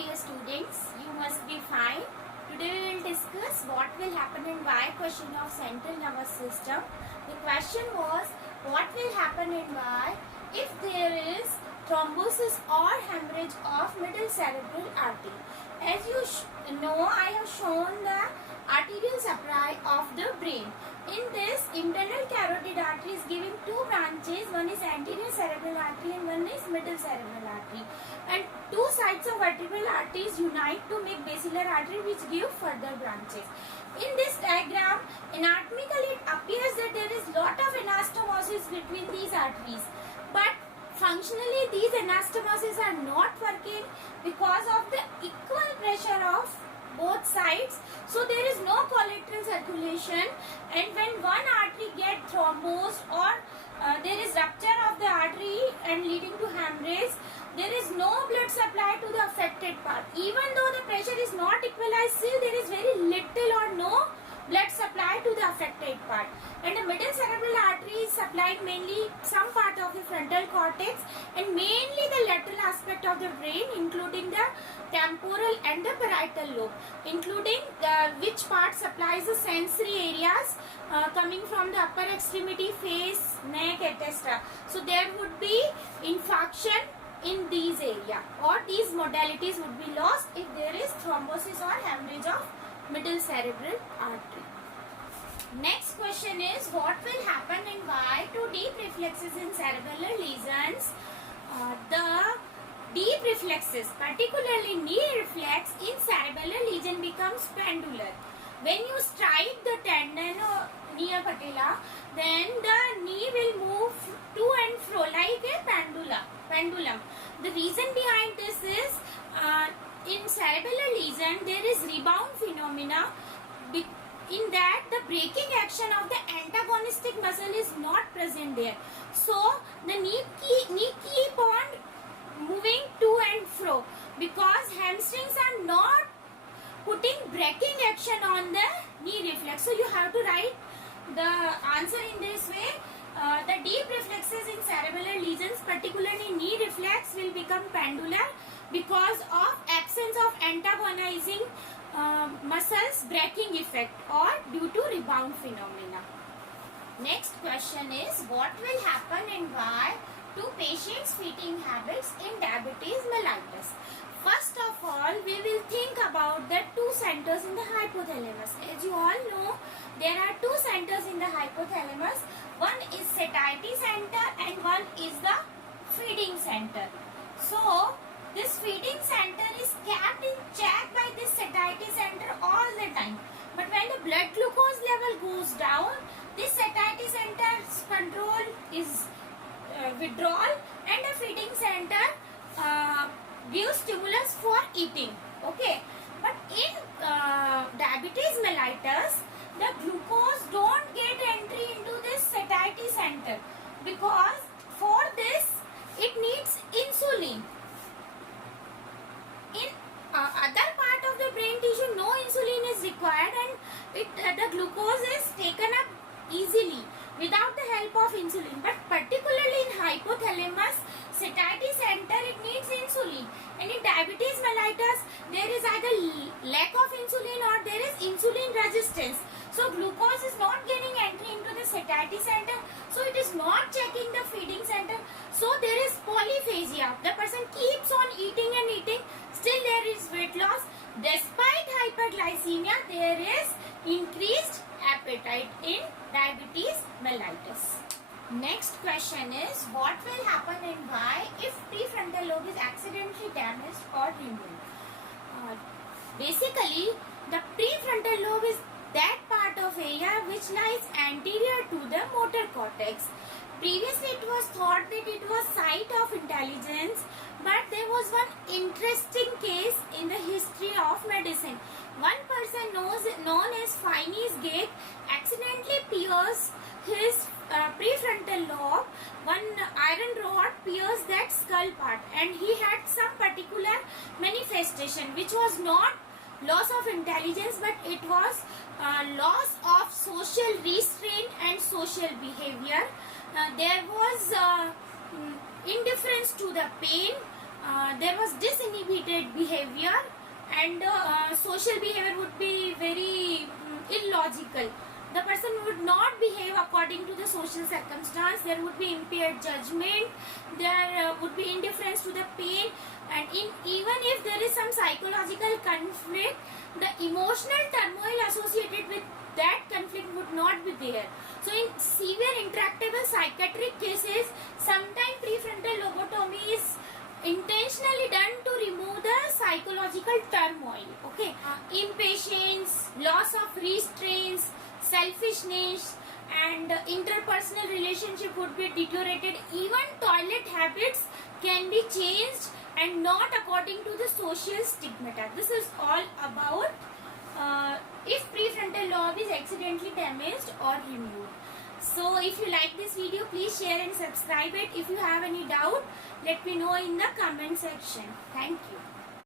dear students, you must be fine. Today we will discuss what will happen in Y question of central nervous system. The question was what will happen in Y if there is thrombosis or hemorrhage of middle cerebral artery. As you know, I have shown the arterial supply of the brain. In this, internal carotid artery is giving two branches. One is anterior cerebral artery and one is middle cerebral artery. And two sides of vertebral arteries unite to make basilar artery, which give further branches. In this diagram, anatomically it appears that there is lot of anastomosis between these arteries. But functionally these anastomoses are not working because of the equal pressure of both sides. So there is no collateral circulation, and when one artery gets thrombosed or there is rupture of the artery and leading to hemorrhage, there is no blood supply to the affected part. Even though the pressure is not equalized, still there is very little or no blood supply to the affected part. And the middle cerebral artery is supplied mainly some part of the frontal cortex and mainly the lateral aspect of the brain, including the temporal and the parietal lobe, including which part supplies the sensory areas coming from the upper extremity, face, neck, etc. So there would be infarction in these areas, or these modalities would be lost if there is thrombosis or hemorrhage of middle cerebral artery. Next question is what will happen in Y to deep reflexes in cerebellar lesions. The deep reflexes, particularly knee reflex in cerebellar lesion, becomes pendular. When you strike the tendon near patella, then the knee will move to and fro like a pendulum. The reason behind this is in cerebellar lesion there is rebound phenomena, in that the braking action of the antagonistic muscle is not present there. So the knee keep on moving to and fro because hamstrings are not putting braking action on the knee reflex. So you have to write the answer in this way. The deep reflexes in cerebellar lesions, particularly knee reflex, will become pendular because of absence of antagonizing muscles braking effect or due to rebound phenomena. Next question is what will happen in Y to patients' feeding habits in diabetes mellitus. First of all, we will think about the two centers in the hypothalamus. As you all know, there are two centers in the hypothalamus. One is satiety center and one is the feeding center. So this feeding center is kept in check by this satiety center all the time. But when the blood glucose level goes down, this satiety center's control is withdrawal and the feeding center gives stimulus for eating. Okay. But in diabetes mellitus, the glucose don't get entry into this satiety center because for this it needs insulin. In other part of the brain tissue, no insulin is required and the glucose is taken up easily without the help of insulin. But particularly in hypothalamus, satiety center, it needs insulin. And in diabetes mellitus, there is either lack of insulin or there is insulin resistance. So glucose is not getting entry into the satiety center. So it is not checking the feeding center. So there is polyphagia. The person keeps on eating and eating. Still there is weight loss. Despite hyperglycemia, there is increased appetite in diabetes mellitus. Next question is what will happen in Y if prefrontal lobe is accidentally damaged or removed. Basically, the prefrontal lobe is that part of area which lies anterior to the motor cortex. Previously it was thought that it was site of intelligence, but there was one interesting case in the history of medicine. One person known as Fiennes Gage accidentally pierced his prefrontal lobe. One iron rod pierced that skull part and he had some particular manifestation which was not loss of intelligence, but it was loss of social restraint and social behavior. There was indifference to the pain, there was disinhibited associated behavior, and social behavior would be very illogical. The person would not behave according to the social circumstance. There would be impaired judgment, there would be indifference to the pain, and even if there is some psychological conflict, the emotional turmoil associated with that conflict would not be there. So in severe intractable psychiatric cases, sometimes prefrontal lobotomy is intentionally done to remove the psychological turmoil. Okay, impatience, loss of restraints, selfishness, and interpersonal relationship would be deteriorated. Even toilet habits can be changed and not according to the social stigmata. This is all about if prefrontal lobe is accidentally damaged or removed. So if you like this video, please share and subscribe it. If you have any doubt, let me know in the comment section. Thank you.